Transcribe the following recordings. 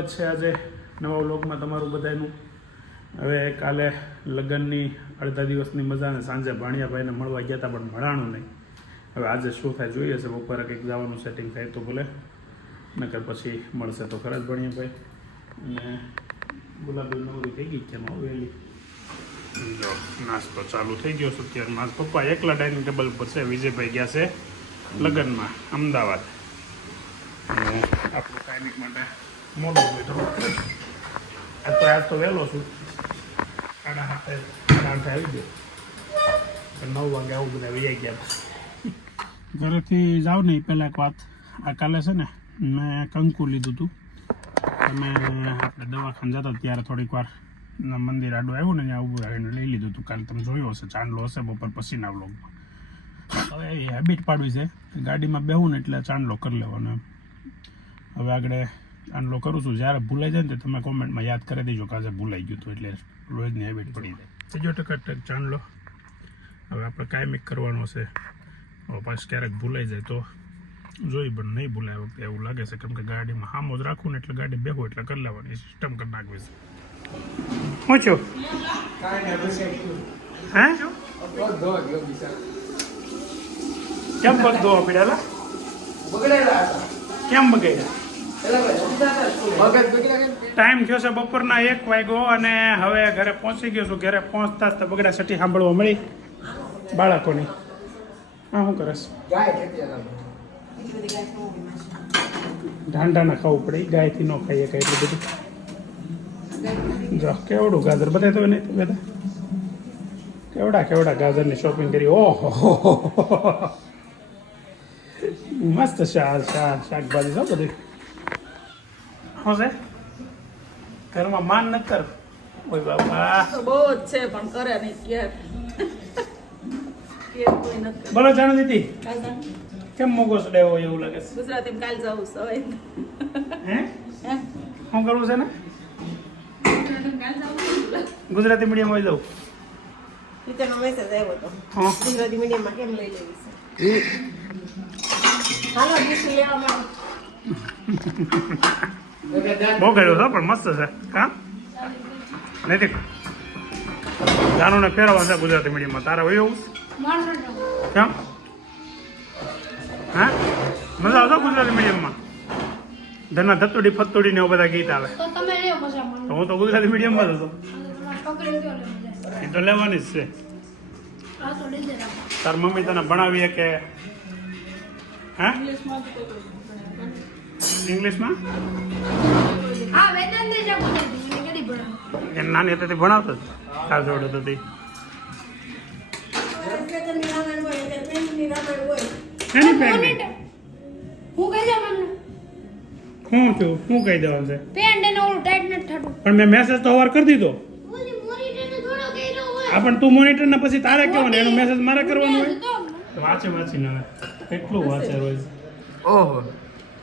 સ્વાગત છે આજે નવા વ્લોગમાં તમારું બધાનું હવે કાલે લગ્નની અડધા દિવસની મજા અને સાંજે ભાણિયાભાઈને મળવા ગયા હતા પણ મળાણું નહીં. હવે આજે શું થાય જોઈએ છે બપોરે કંઈક જવાનું સેટિંગ થાય તો ભલે. નકર પછી મળશે તો ખરા જ ભાણિયાભાઈ. અને ગુલાબી નવરી થઈ ગઈ કેમાં વહેલી? જો નાસ્તો ચાલુ થઈ ગયો છે અત્યારે. મારા પપ્પા એકલા ડાઇનિંગ ટેબલ પર છે વિજયભાઈ ગયા છે લગ્નમાં અમદાવાદ. આપણું કાયમિક માટે મોડું થોડું આજ તો આજ તો વહેલો છું સાડા આઠે સાડા આઠે આવી ગયો નવ વાગે આવું બધા વૈયા ગયા ઘરેથી જાવ ને પહેલાં એક વાત આ કાલે છે ને મેં કંકુ લીધું હતું તમે આપણે દવાખાને જતા ત્યારે થોડીક વાર મંદિર આડું આવ્યું ને ત્યાં ઊભું આવીને લઈ લીધું હતું કાલે તમે જોયો હશે ચાંદલો હશે બપોર પછીના વ્લોગમાં હવે એ હેબિટ પાડવી છે ગાડીમાં બેહું ને એટલે ચાંદલો કરી લેવાનો હવે આગળ ચાંદલો કરું છું. જ્યારે ભૂલાઈ જાય ને તો તમે કોમેન્ટમાં યાદ કરી દેજો કે ભૂલાઈ ગયું હતું એટલે રોજની હેબિટ પડી જાય. ત્રીજો ટકા ટક ચાંદલો હવે આપણે કાયમિક કરવાનો છે. હવે પાછું ક્યારેક ભૂલાઈ જાય તો જોઈ પણ નહીં ભૂલાય વખતે એવું લાગે છે. કેમ કે ગાડીમાં હામો જ રાખું ને એટલે ગાડી બેહું એટલે કરી લેવાની. સિસ્ટમ કરી નાખવી છે. હું હે? કેમ પગ ધોવા પીડાલા કેમ બગડ્યા? ટાઈમ થયો છે બપોરના એક વાગ્યો અને હવે ઘરે પહોંચી ગયો છું. ઘરે પહોંચતા જ બગડા સટી સાંભળવા મળી. બાળકોની. હા શું કરસ ઢાંઢાના ખાવું પડે. ગાયથી ન ખાઈએ કઈ એટલું બધું. જો કેવડું ગાજર? બધા તો નહીં બધા કેવડા કેવડા ગાજરની શોપિંગ કરી? ઓહો મસ્ત શાક શાક, શાકભાજી છે બધી. શું છે? ઘરમાં માન ન કર. ઓય બાપા. બહુ જ છે પણ કરે નહીં કે કે કોઈ નથી બોલો જાણ દીદી? કેમ મોગો સડાયો એવું લાગે છે? ગુજરાતીમાં કાલ જવું સવાય હે? હે? શું કરવું છે ને? ગુજરાતી મીડિયમ હોય જવું ટીચરનો મેસેજ આવ્યો તો. ગુજરાતી મીડિયમમાં કેમ લઈ લેવી છે? હાલો લેવા માટે બહુ ગયો હતો પણ મસ્ત છે. કા નૈતિક જાનુને ફેરવવા છે ગુજરાતી મીડિયમમાં તારે હોય એવું? કેમ? હા? મજા આવતો ગુજરાતી મીડિયમમાં ધના ધતુડી ફતુડી ને એવું બધા ગીત આવે. તો તમે લ્યો પછી મને. તો હું તો ગુજરાતી મીડિયમમાં જ હતો. એ તો લેવાની જ છે. તાર મમ્મી તને ભણાવીએ કે હા? ભણાવ? એ નાની હતી તે ભણાવતો જ. તાર જોડે તો તે. હોય એટલે પ્રેમની હોય. એની પેન્ટ હું તમને? શું થયું શું કહી દેવાનું છે પણ મેં મેસેજ તો વાર કરી દીધો. આ પણ તું મોનિટર ને પછી તારે કહેવાનું એનો મેસેજ મારે કરવાનો હોય? વાંચે વાંચીને કેટલું વાંચે રોજ? ઓહો.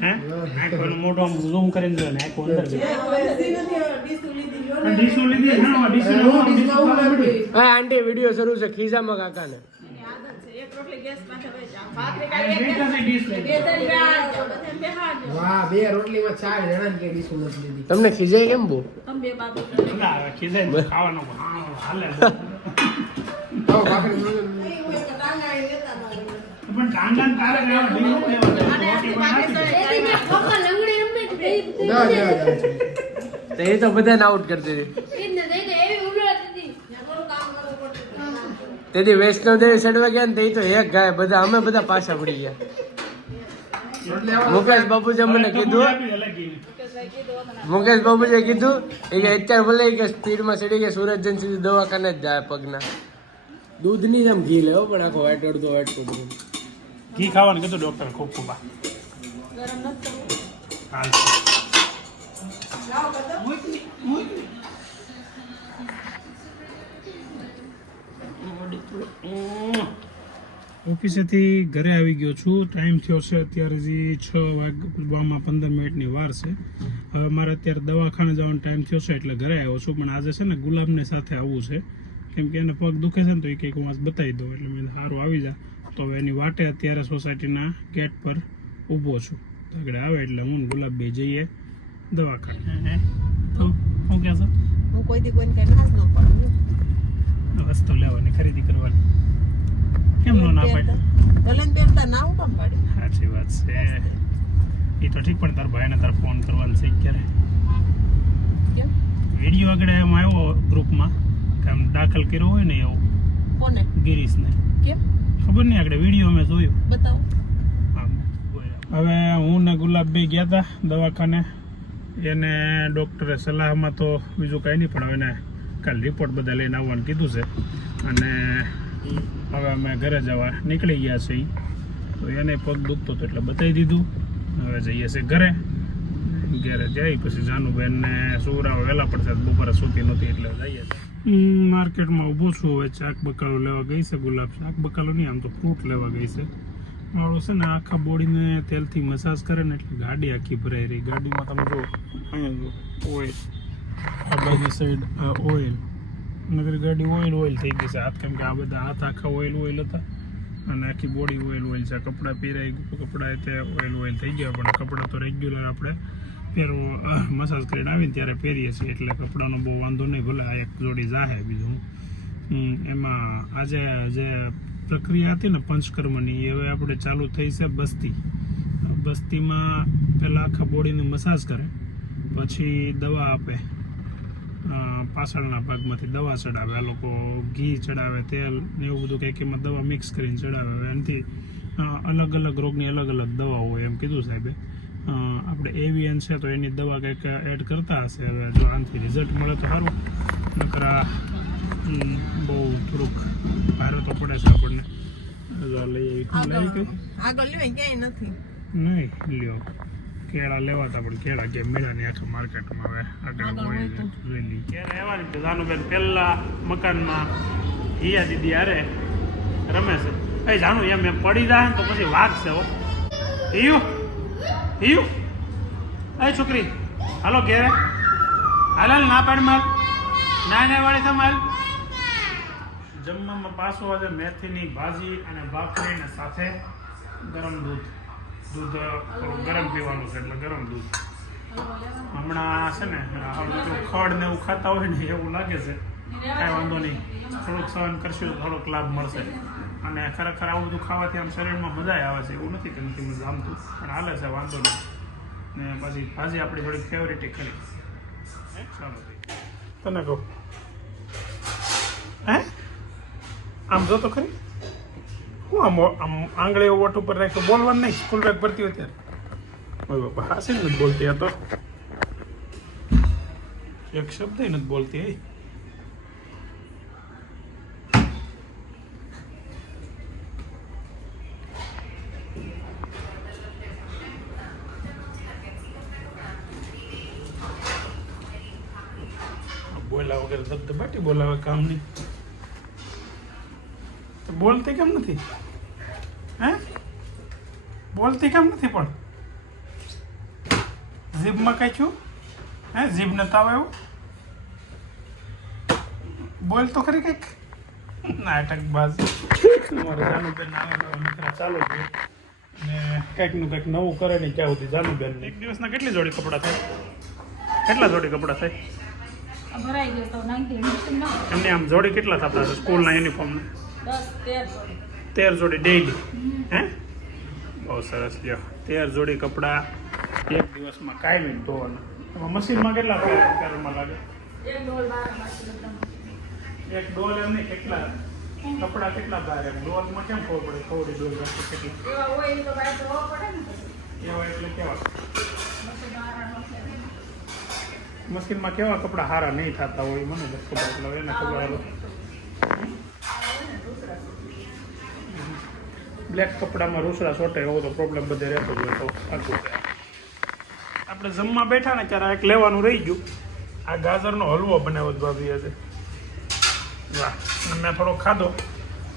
હે? આંખોનું આમ ઝૂમ કરીને ને આંખો અંદર લીધી હા આંટી વીડિયો શરૂ છે ખીજામાં કાકાને. તમને ખીજાય કેમ બહુ? તમે બે બાબુ ના, હવે ખીજાય ખાવાનું હા, હાલે આવો ભાખરી નહીં મળે હોય તો ટાંગાળી લેતા ના તારે લેવા જાય. અને એ તો બધાને આઉટ કરતી હતી. તેથી વૈષ્ણવદેવી ચડવા ગયા ને તે તો એક ગાય બધા અમે બધા પાછા પડી ગયા. મુકેશ બાપુજે મને કીધું. મુકેશ બાપુજીએ કીધું એ કે અત્યારે ભલે કે સ્પીડમાં ચડી ગયા સુરત જન સુધી દવાખાને જ જાય પગના. દૂધની જેમ ઘી લેવો પણ આખો વાઈટ અડધો વાઈટ કપડું ઘી ખાવાનું કીધું ડોક્ટર ખૂબ ખૂબ હાલ. ઓફિસેથી ઘરે આવી ગયો છું. ટાઈમ થયો છે અત્યારે જે છ વાગવામાં પંદર મિનિટની વાર છે. હવે મારે અત્યારે દવાખાને જવાનો ટાઈમ થયો છે એટલે ઘરે આવ્યો છું. પણ આજે છે ને ગુલાબને સાથે આવવું છે. કેમ કે એને પગ દુખે છે ને તો એ કંઈક હું આજ બતાવી દઉં. એટલે મેં સારું આવી જા. તો હવે એની વાટે અત્યારે સોસાયટીના ગેટ પર ઊભો છું. તો આગળ આવે એટલે હું ગુલાબ બે જઈએ દવાખાને. હે તો શું કહે છો? હું કોઈ દી કોઈને કઈ નાશ ન પડું. વસ્તુ લેવાની ખરીદી કરવાની. કેમ નો ના પડે? ભલે પહેરતા ના હું કામ પાડી. સાચી વાત છે. એ તો ઠીક પણ તાર ભાઈને તાર ફોન કરવાનો છે ક્યારે કેમ? વીડિયો આગળ એમ આવ્યો ગ્રુપમાં કે આમ દાખલ કર્યો હોય ને એવો કોને? ગિરીશને. કેમ? ખબર નહીં આગળ વીડિયો મેં જોયો. બતાવો. હવે હું ને ગુલાબભાઈ ગયા હતા દવાખાને. એને ડૉક્ટરે સલાહમાં તો બીજું કાંઈ નહીં પણ હવે એને કાલ રિપોર્ટ બધા લઈને આવવાનું કીધું છે. અને હવે અમે ઘરે જવા નીકળી ગયા છે તો એને પગ દુખતો હતો એટલે બતાવી દીધું. હવે જઈએ છીએ ઘરે. ઘરે જઈ પછી જાનુબેનને સુવરાવ વહેલા પડશે બપોરે સૂતી નહોતી એટલે જઈએ છીએ. માર્કેટમાં ઊભું છું હવે. ચાક બકાલો લેવા ગઈ છે, ગુલાબ શાક બકાલો નહીં, આમ તો ફ્રૂટ લેવા ગઈ છે. મારો છે ને આખા બોડીને તેલથી મસાજ કરે ને એટલે ગાડી આખી ભરાઈ રહી. ગાડીમાં તમે જો અહીંયા જો ઓઇલ આ બાજુ સાઈડ ઓઇલ નગર ગાડી ઓઇલ ઓઇલ થઈ ગઈ છે. હાથ કેમ કે આ બધા હાથ આખા ઓઇલ ઓઇલ હતા. અને આખી બોડી ઓઇલ ઓઇલ છે. કપડાં પહેરાઈ કપડાં તે ઓઇલ ઓઇલ થઈ ગયા પણ કપડાં તો રેગ્યુલર આપણે પહેરવો મસાજ કરીને આવીને ત્યારે પહેરીએ છીએ. એટલે કપડાનો બહુ વાંધો નહીં, ભલે આ એક જોડી જાહે બીજું. એમાં આજે જે પ્રક્રિયા હતી ને પંચકર્મની, એ હવે આપણે ચાલુ થઈ છે બસ્તી. બસ્તીમાં પહેલાં આખા બોડીને મસાજ કરે, પછી દવા આપે. પાછળના ભાગમાંથી દવા ચડાવે. આ લોકો ઘી ચડાવે, તેલ ને એવું બધું કંઈક એમાં દવા મિક્સ કરીને ચડાવે. એનાથી અલગ અલગ રોગની અલગ અલગ દવા હોય એમ કીધું સાહેબે. આપણે એવિયન છે તો એની દવા કંઈક એડ કરતા હશે. હવે જો આનાથી રિઝલ્ટ મળે તો સારું. નકરા બહુ થોડુંક ભારે તો પડે છે આપણને. લઈ આવી. લઈ ગઈ ક્યાંય નથી. નહીં લ્યો. કેળા લેવાતા પણ કેળા કે મળ્યા નહીં આખા માર્કેટમાં હવે. આગળ હોય છે, જોઈ લઈએ. ક્યારે એવા રીતે જાનુબેન પહેલાં મકાનમાં હિયા દીદી હારે રમે છે. એ જાણું એમ એમ પડી જાય તો પછી વાગશે હો. હિયું હિયું. એ છોકરી, હાલો ઘેરે. હાલ હાલ ના પાડ માલ. ના ના વાળી થા માલ. જમવામાં પાછો આજે મેથીની ભાજી અને બાફરીને સાથે ગરમ દૂધ. દૂધ, ગરમ પીવાનું છે એટલે ગરમ દૂધ. હમણાં છે ને ખડ ને એવું ખાતા હોય ને એવું લાગે છે. કાંઈ વાંધો નહીં. થોડુંક સહન કરશું થોડોક લાભ મળશે. અને ખરેખર આવું બધું ખાવાથી આમ શરીરમાં મજા આવે છે એવું નથી કે નથી મજા આમતું. પણ હાલે છે, વાંધો નહીં. ને પછી ભાજી આપણી થોડીક ફેવરેટ હે? ચાલો તને કહું. હે? આમ જો તો ખરી. હું આમ આમ આંગળી ઓટ ઉપર રાખ્યો, બોલવાનું નહીં, સ્કૂલ બેગ ભરતી હોય ત્યારે. ઓય બાપા, હાસી નથી બોલતી આ તો. એક શબ્દ નથી બોલતી એ બોલા વગર ધબધબાટી બોલાવે કામ નહીં. તો બોલતી કેમ નથી? હે? બોલતી કેમ નથી પણ? જીભમાં કઈ છું હે? જીભ નતા આવે એવું? બોલ તો ખરી કંઈક. નાટક બાજ મારે જાનુબેન નખરા ચાલુ છે. ને કંઈકનું કંઈક નવું કરે ને ક્યાં સુધી જાનુબેન એક દિવસના કેટલી જોડી કપડાં થાય? કેટલા જોડી કપડાં થાય? ભરાઈ ગયો તો નાઇન્ટી ના એમને આમ જોડી કેટલા થતા હતા સ્કૂલના યુનિફોર્મના દસ તેર જોડી. તેર જોડી ડેઈલી હે? બહુ સરસ લ્યો. તેર જોડી કપડાં એક દિવસમાં કાયમી ધોવાના. એમાં મશીનમાં કેટલા પેરમાં લાગે? એક ડોલ બાર બાકી એક ડોલ એમ નહીં કેટલા? કપડાં કેટલા બહાર એમ ડોલમાં કેમ ખબર પડે? થોડી ડોલ કેટલી? એવા હોય તો બાય ધોવા પડે ને એવા એટલે કેવા. મશીનમાં કેવા કપડાં સારા નહીં થતા હોય મને નથી ખબર, એટલે એને ખબર હાલો બ્લેક કપડામાં રોસડા સોટે એવો તો પ્રોબ્લેમ બધે રહેતો જ હોય તો આપણે જમવા બેઠા ને ત્યારે એક લેવાનું રહી ગયું. આ ગાજરનો હલવો બનાવ્યો જ ભાભી આજે. વાહ મેં થોડો ખાધો.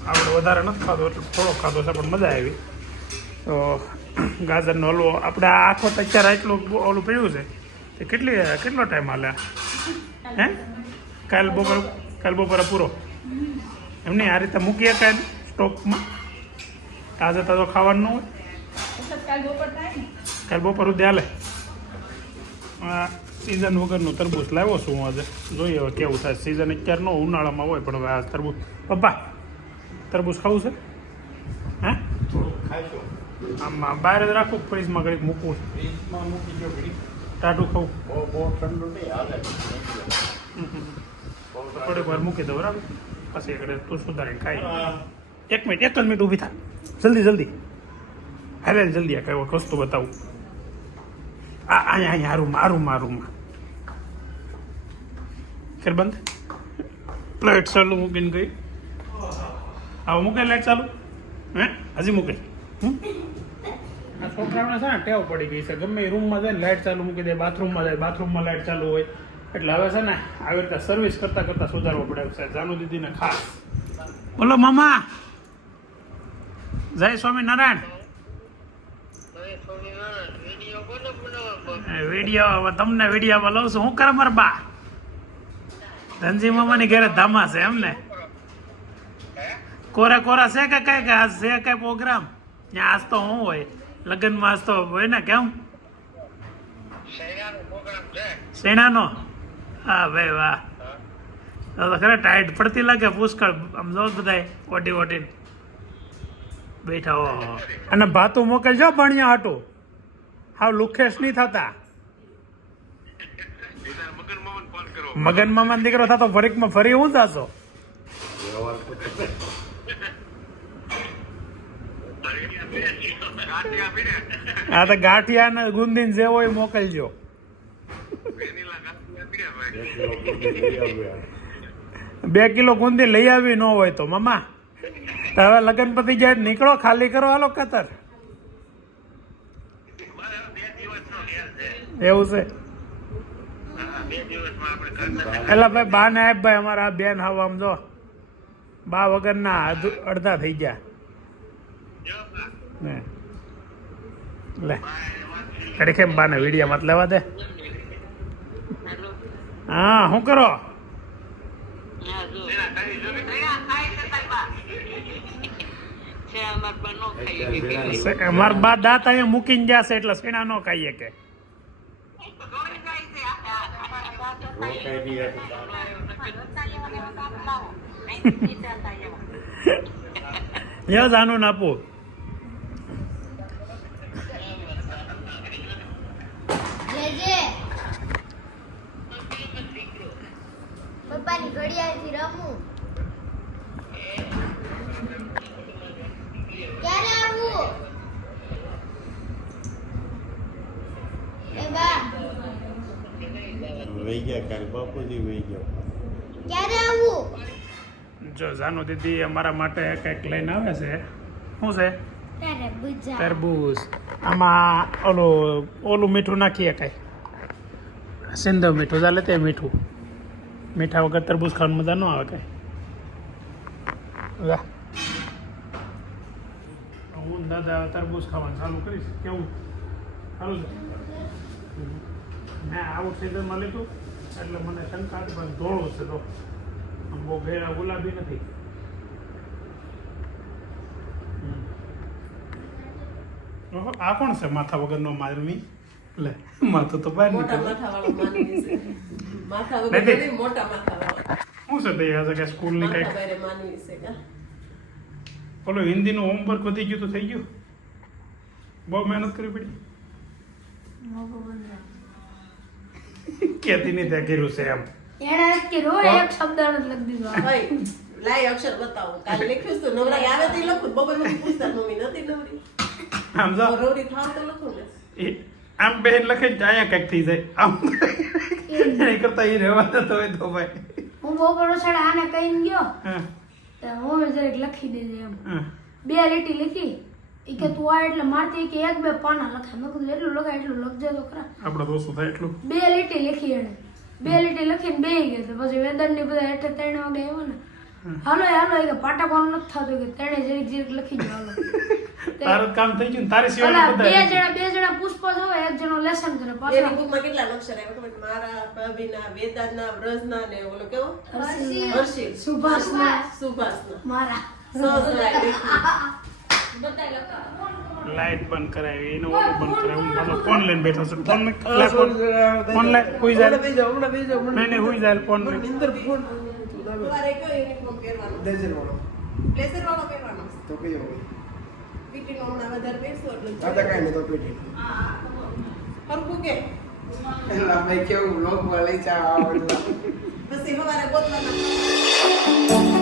આપણે વધારે નથી ખાધો, એટલે થોડો ખાધો છે, પણ મજા આવી. તો ગાજરનો હલવો, આપણે આખો અત્યારે એટલું ઓલું પડ્યું છે. તે કેટલી કેટલો ટાઈમ હાલે? હે? કાલ બપોર કાલ બપોરે પૂરો? એમ નહીં આ રીતે મૂકીએ કાંઈ સ્ટોકમાં? તાજો તાજો ખાવાનું હોય? કાલ બપોર સુધી હાલે? સિઝન વગરનું તરબૂચ લાવ્યો છું હું આજે. જોઈએ હવે કેવું થાય. સિઝન અત્યારે નો ઉનાળામાં હોય પણ હવે આ તરબૂચ પપ્પા તરબૂચ ખાવું છે? હે? આમાં બહાર જ રાખું ફ્રીજમાં ઘડીક મૂકવું? ટાટું ખાવું. થોડીક વાર મૂકી દો બરાબર? પછી એકડે તું સુધારી ખાઈ એક મિનિટ એક જ મિનિટ ઊભી થાય જલ્દી જલ્દી. હાલે જલ્દી આ કઈ વસ્તુ બતાવું. આ અહીંયા અહીંયા આ મારું રૂમમાં કર બંધ. લાઈટ ચાલુ મૂકીને ગઈ. હવે મૂકે લાઈટ ચાલુ. હે? હજી મૂકે. હમ? આ છોકરાઓને છે ને ટેવ પડી ગઈ છે. ગમે એ રૂમમાં જાય ને લાઈટ ચાલુ મૂકી દે બાથરૂમમાં જાય બાથરૂમમાં લાઇટ ચાલુ હોય. એટલે હવે છે ને આવી રીતે સર્વિસ કરતા કરતા સુધારવો પડે છે. જાનુ દીદીને ખાસ. બોલો મામા. જય સ્વામિનારાયણ વીડિયો હવે તમને વીડિયો લઉં છું. હું કરે મારા બા? ધનજી મામાની ઘરે ધામા છે એમ ને? કોરા કોરા છે કે કઈ? છે કઈ પ્રોગ્રામ ત્યાં આજ તો હું હોય. લગ્નમાં માસ તો હોય ને કેમ સેનાનો હા ભાઈ વાહ. તો ખરે ટાઈટ પડતી લાગે પુષ્કળ. આમ જો બધાય ઓટી ઓટી બેઠા હો. અને ભાતું મોકલજો ભણ્યા હાટું. હાવ લુખેશ નહીં થતા. મગન મામા દીકરો થતો ફરીકમાં ફરી હું જાશો? હા તો ગાંઠિયા ને ગુંદીન જેવો મોકલજો. બે કિલો ગુંદી લઈ આવી ન હોય તો મામા તો હવે લગ્ન પતિ જાય નીકળો, ખાલી કરો, હાલો, કતર. એવું છે? એટલે ભાઈ બા ને ભાઈ અમારા આ બેન હાવ આમ જો. બા વગરના ના અડધા થઈ ગયા. લે. કડી કેમ બાને વીડિયો મત લેવા દે. હા શું કરો? અમાર બા દાંત અહીંયા મૂકીને ગયા છે એટલે સેણા નો ખાઈએ કે. લ્યો જાનું આપું જે જે પપ્પાની ઘડિયાળથી રમું ક્યારે આવવું એ બા વહી ગયા કાલ બાપુજી વહી ગયા ક્યારે આવવું જો દીદી અમારા માટે કંઈક લઈને આવે છે. શું છે? તરબૂજ. આમાં ઓલું ઓલું મીઠું નાખીએ કાંઈ. સિંધવ મીઠું ચાલે તે મીઠું. મીઠા વગર તરબૂજ ખાવાની મજા ન આવે કાંઈ. વાહ હું દાદા તરબૂજ ખાવાનું ચાલુ કરીશ. કેવું? સારું છે? મેં આવું સિઝનમાં લીધું એટલે મને શંકા હતી પણ ધોળું છે તો. બહુ ઘેરા ગુલાબી નથી. આ કોણ છે? માથા વગરનો મારમી લે માથું તો બહાર મોટા નીકળ્યું માનવી છે. મોટા માથા શું છે તે હશે કે સ્કૂલની કંઈક બારે માનવી છે કા? ઓલું હિન્દીનું હોમવર્ક વધી ગયું તો થઈ ગયું? બહુ મહેનત કરવી પડી. કેતી નહીં ત્યાં કર્યું છે એમ. લાય અક્ષર બતાવો. કાલે લખ્યું છે નવરાઈ આવે તો લખું બપોર પૂછતા મમ્મી આમ જો. થાવ તો લખું એ આમ બેન લખે જ અહીંયા કંઈક થઈ જાય. આમ એ કરતા એ રહેવા હોય તો ભાઈ. હું બપોર છડા આને કહીને ગયો હા. તો હું જરાક લખી દેજે એમ. બે લીટી લખી ઈ કે તું આ એટલે મારતી કે એક બે પાના લખા. મેં કીધું એટલું લખાય એટલું લખજે તો ખરા. આપણે દોસ્તો થાય એટલું. બે લીટી લખી એને બે લીટી લખીને બે ગયા તો પછી વેદનની બધા એટલે ત્રણ વાગે આવ્યો ને. હાલો હાલો એ કે પાટા કોણ નથી થતું કે ત્રણે જરીક જરીક લખી હાલો તે તારું કામ થઈ ગયું તારી સિવાય બે જણા બે જણા પુષ્પ જો એક જણો લેસન કરે પાછો. એની બુકમાં કેટલા લક્ષ્ય આવ્યા મારા પ્રવીના વેદાના વ્રજના ને ઓલો કેવો? હર્ષિલ. સુભાષના. સુભાષના. મારા. લાઈટ બંધ કરાવી એનો ઓલો બંધ કરાવી. હું ફોન લઈને બેઠો છું. ફોન મે ફોન ફોન લાઈટ કોઈ જાય. નહીં નહીં હોઈ જાય ફોન મે નિંદર ફોન તમારે કયો યુનિફોર્મ પહેરવાનો? બ્લેઝર વાળો. બ્લેઝર વાળો પહેરવાનો. તો કયો હોય? પીટીનો હમણાં વધારે બેસો એટલે હા તો કે? એટલે કેવું લોક લઈ જાવ બસ એ હવારે બોલવાના